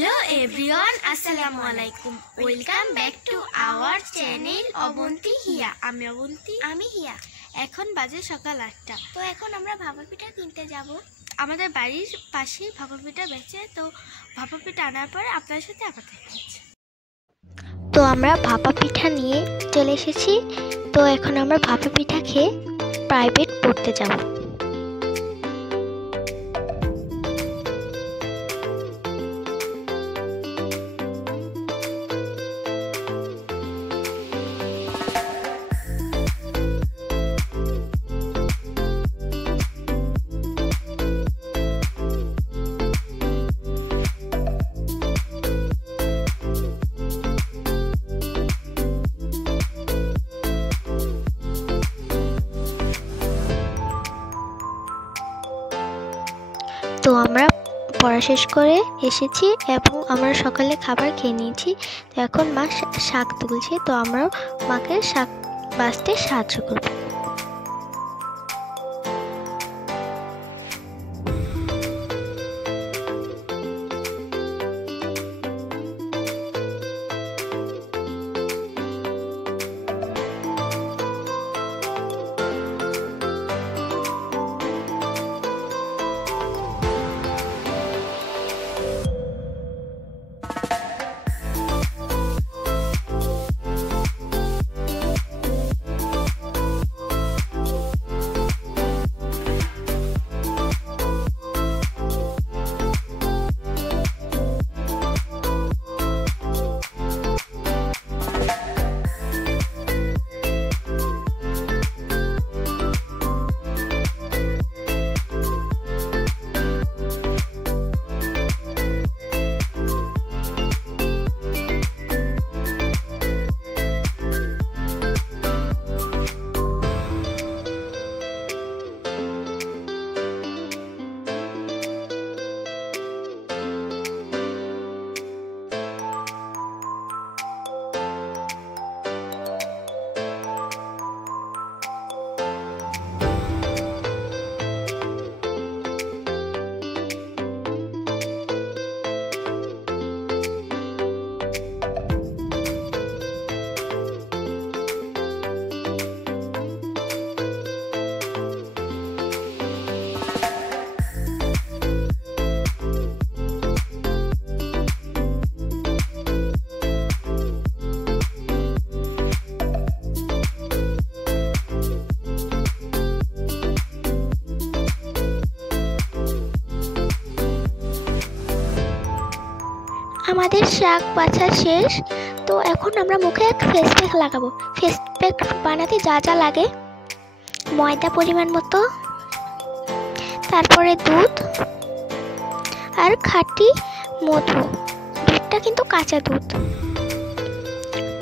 Hello everyone, Assalamu alaikum. Welcome back to our channel Obonti Hiya. আমি অবন্তী, আমি হিয়া। এখন বাজে সকাল 8টা। তো এখন আমরা ভাপা পিঠা কিনতে যাব। আমাদের বাড়ির পাশেই ভাপা পিঠা বেচে, তো ভাপা পিঠা আনার পরে আপনার সাথে আবার দেখা হচ্ছে। তো আমরা ভাপা পিঠা নিয়ে চলে এসেছি। তো এখন আমরা ভাপা পিঠা খেয়ে প্রাইভেট পড়তে যাব। তো আমরা পড়া শেষ করে এসেছি এবং আমরা সকালে খাবার খেয়ে নিয়েছি। তো এখন মা শাক তুলছে, তো আমরা মাকে শাক বাছতে সাহায্য করব। আমাদের শাক বাছা শেষ। তো এখন আমরা মুখে এক ফেস প্যাক লাগাবো। ফেস প্যাক বানাতে যা যা লাগে: ময়দা পরিমাণ মতো, তারপরে দুধ আর খাঁটি মধু। দুধটা কিন্তু কাঁচা দুধ।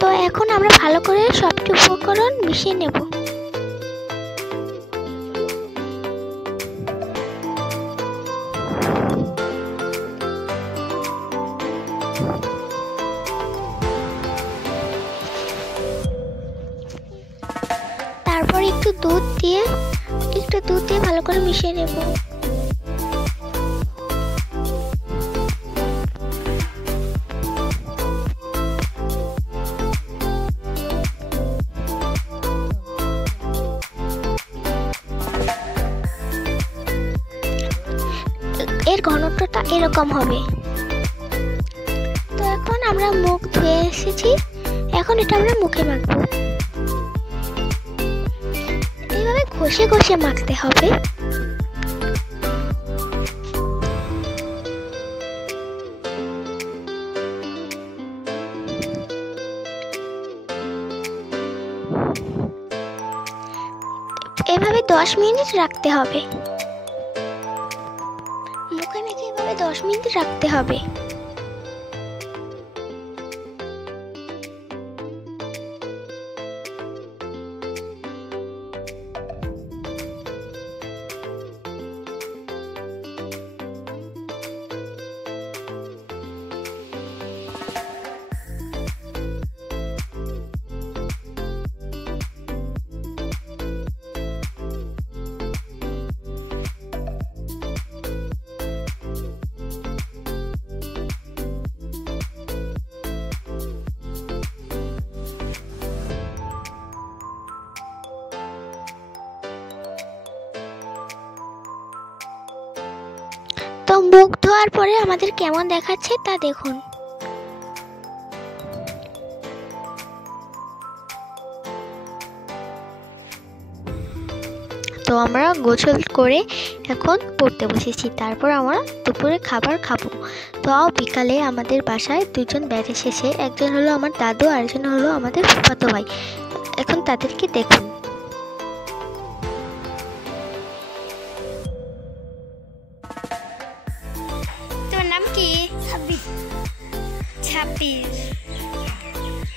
তো এখন আমরা ভালো করে সবটি উপকরণ মিশিয়ে নেব। তারপর একটু দুধ দিয়ে ভালো করে মিশিয়ে নেব। এর ঘনত্বটা এরকম হবে। তো এখন আমরা মুখ ধুয়ে এসেছি, এখন এটা আমরা মুখে মাখবো। এইভাবে ঘষে ঘষে মাখতে হবে। এভাবে 10 মিনিট রাখতে হবে। মুখে মেখে এভাবে 10 মিনিট রাখতে হবে। তো মুখ ধোয়ার পরে আমাদের কেমন দেখাচ্ছে তা দেখুন। তো আমরা গোসল করে এখন পড়তে বসেছি, তারপর আমরা দুপুরে খাবার খাবো। তো বিকালে আমাদের বাসায় দুজন বেড় এসেছে, একজন হলো আমার দাদু আর একজন হলো আমাদের ফুফাতো ভাই। এখন তাদেরকে দেখুন। তোর নাম কি? ছাব্বিশ।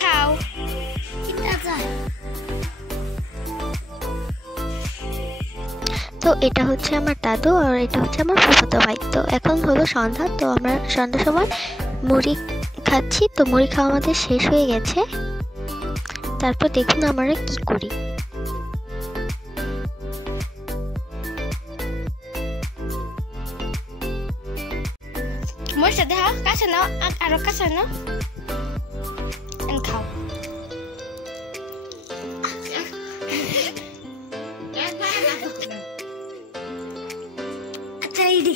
খাও। তো এটা হচ্ছে আমার দাদু আর এটা হচ্ছে আমার ফুফাতো ভাই। তো এখন হলো সন্ধ্যা, তো আমরা সন্ধ্যার সময় মুড়ি খাচ্ছি। তো মুড়ি খাওয়া আমাদের শেষ হয়ে গেছে। তারপর দেখুন আমরা কি করি। মরিচটা দেখা কাছে নাও, আরো কাছে নাও, খাও। আচ্ছা এইদি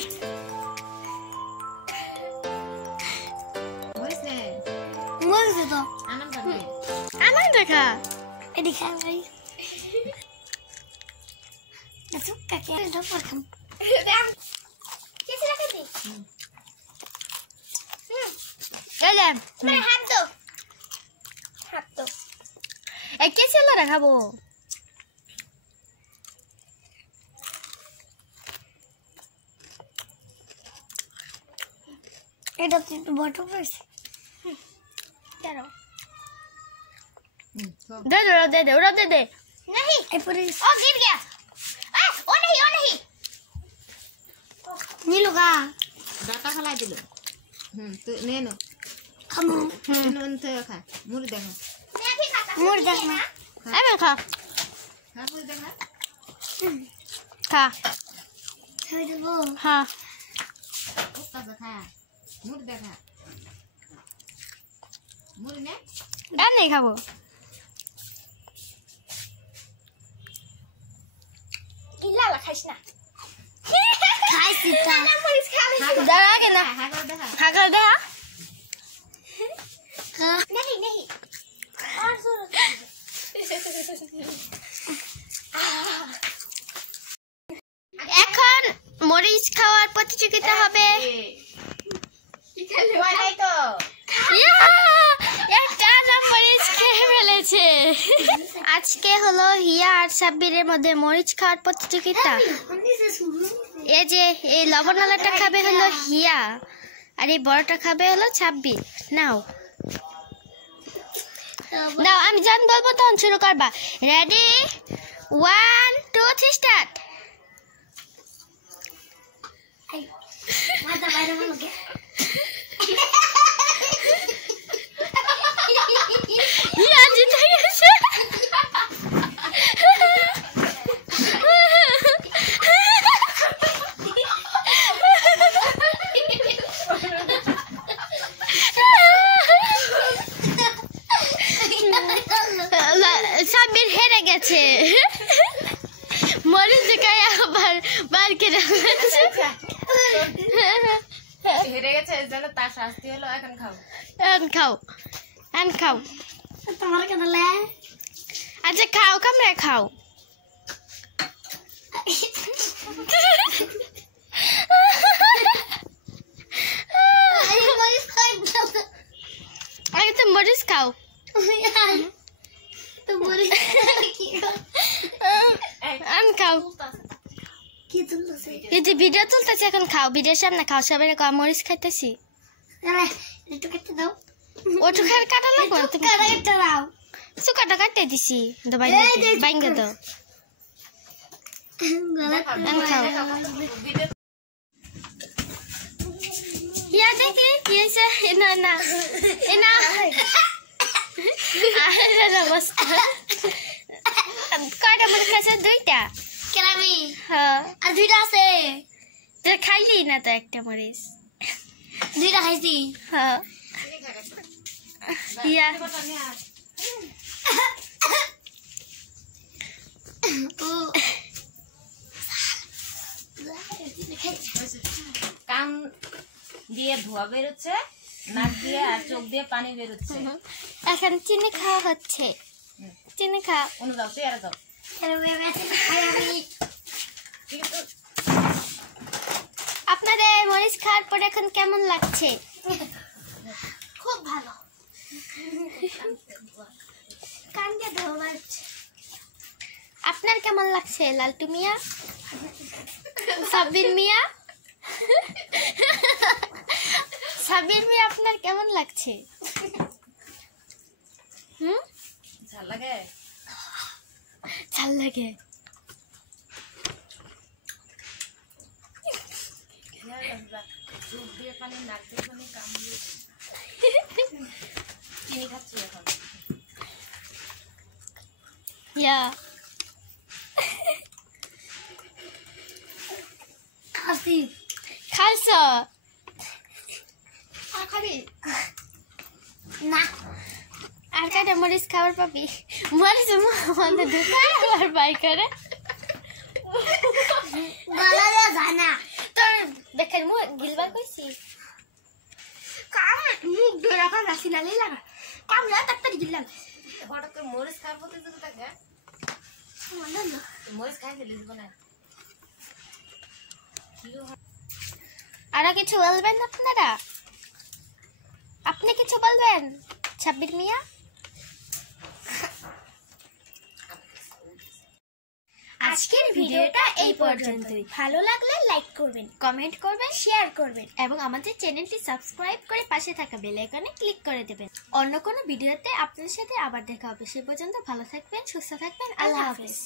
মরিচ তো আমার দেখা এদি খাই ভাই। আচ্ছা কাকে এটা পরখাম কেসে রাখতে এলে মানে হাত তো এই কেসে লা রাখাবো। এটা তো বড় হয়েছে। चलो दे दे नहीं ओ गिर गया। ओ नहीं नीलुगा डाटा खला दिलो तो नेनो खमो नंत खा मुर देखो मैं भी खाता मुर देखना ए मैं खा मुर देखा खा खा दो हां उसका खा मुर देखा मुर ने नहीं खाबो इला ला खाइस ना खाइस ता ना मरिस खा दागा के ना खा कर दे हां नहीं और जोर এখন মরিচ খাওয়ার প্রতিযোগিতা হবে। কি খেলে হয় তো আজকে হলো হিয়া আর সাব্বিরের মধ্যে মরিচ খাওয়ার প্রতিযোগিতা। এই যে এই লবণওয়ালাটা খাবে হলো হিয়া আর এই বড়টা খাবে হলো সাব্বির। নাও আমি যখন বলবো তখন শুরু করবা। Ready 1 2 3 start. সাব্বির হেরে গেছে, মরিচ খায় আবার বার করে হেরে গেছে যেন তার শাস্তি হলো এখন খাও তোমার কেন লে। আচ্ছা খাও কামড়ে খাও। আগে তো মরিচ খাও। খাও এই যে ভিডিও তুলতেছি এখন খাও, ভিডিওর সামনে খাও। সবাই মরিচ খাইতেছি। ওটু খাই কাটা লাগবে চুকাটা কাটতে দিছি বাইঙ্গে দাও। ইয়া দেখি না না না অবস্থা কয়টা মরিচ খাইছে? দুইটা। কেরামি হ্যাঁ আর দুইটা আছে তো খাইলি না তো একটা মরিচ। দুইটা খাইছি হ্যাঁ। ইয়া কাম দিয়ে ধোয়া বেরোচ্ছে, নাক দিয়ে আর চোখ দিয়ে পানি বেরোচ্ছে। এখন চিনি খাওয়া হচ্ছে। চিনি খা। অনু দাও, তুই আর দাও। আপনাদের মরিচ খাওয়ার পর এখন কেমন লাগছে? খুব ভালো। আপনার কেমন লাগছে লালটু মিয়া? সাব্বির মিয়া? সাব্বির মিয়া আপনার কেমন লাগছে? ঝাল লাগে? ঝাল লাগে। চোখ দিয়ে পানি, নাক দিয়ে পানি, কান দিয়ে চিনি খাচ্ছি এখন। ইয়া খাইছ? খাবি না? আর কাটা মরিচ খাবার পাবি? মরিচ আমাদের ঢুকায় আর বাই করে গলা যায় না তোর দেখেন মুখ গিলবার কইছি কাম মুখ ধরে রাখা রাখি নালে লাগা কাম না তাড়াতাড়ি গিললাম। হঠাৎ করে মরিচ খাওয়ার প্রতিযোগিতা থাকে? মনে না মরিচ খাই ফেলিস না। আরো কিছু বলবেন আপনারা? আপনি কিছু বলবেন সাব্বির মিয়া? আজকের ভিডিওটা এই পর্যন্তই। ভালো লাগলে লাইক করবেন, কমেন্ট করবেন, শেয়ার করবেন এবং আমাদের চ্যানেলটি সাবস্ক্রাইব করে পাশে থাকা বেল আইকনে ক্লিক করে দেবেন। অন্য কোনো ভিডিওতে আপনাদের সাথে আবার দেখা হবে। সে পর্যন্ত ভালো থাকবেন, সুস্থ থাকবেন। আল্লাহ হাফেজ।